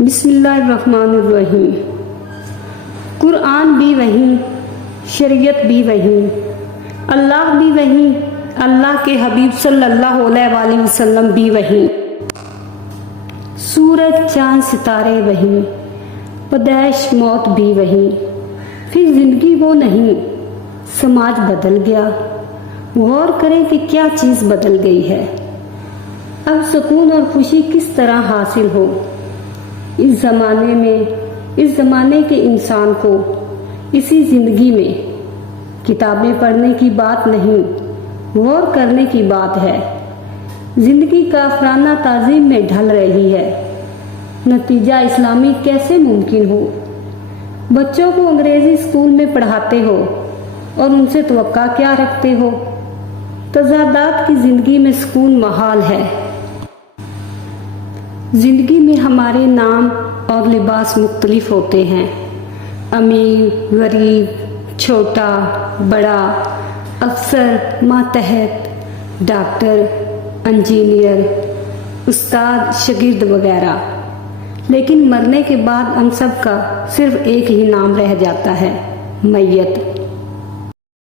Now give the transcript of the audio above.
بسم اللہ الرحمن الرحیم۔ قرآن بھی وہی، شریعت بھی وہی، اللہ بھی وہی، اللہ کے حبیب صلی اللہ علیہ وآلہ وسلم بھی وہی، سورج چاند ستارے وہی، پیدائش موت بھی وہی، پھر زندگی وہ نہیں، سماج بدل گیا، غور کریں کہ کیا چیز بدل گئی ہے، اب سکون اور خوشی کس طرح حاصل ہو۔ اس زمانے کے انسان کو اسی زندگی میں کتابیں پڑھنے کی بات نہیں، غور کرنے کی بات ہے۔ زندگی کافرانہ تعظیم میں ڈھل رہی ہے، نتیجہ اسلامی کیسے ممکن ہو؟ بچوں کو انگریزی اسکول میں پڑھاتے ہو اور ان سے توقع کیا رکھتے ہو؟ تضادات کی زندگی میں سکون محال ہے۔ زندگی میں ہمارے نام اور لباس مختلف ہوتے ہیں، امیر، غریب، چھوٹا، بڑا، افسر، ماتحت، ڈاکٹر، انجینئر، استاد، شاگرد وغیرہ، لیکن مرنے کے بعد ہم سب کا صرف ایک ہی نام رہ جاتا ہے، میت۔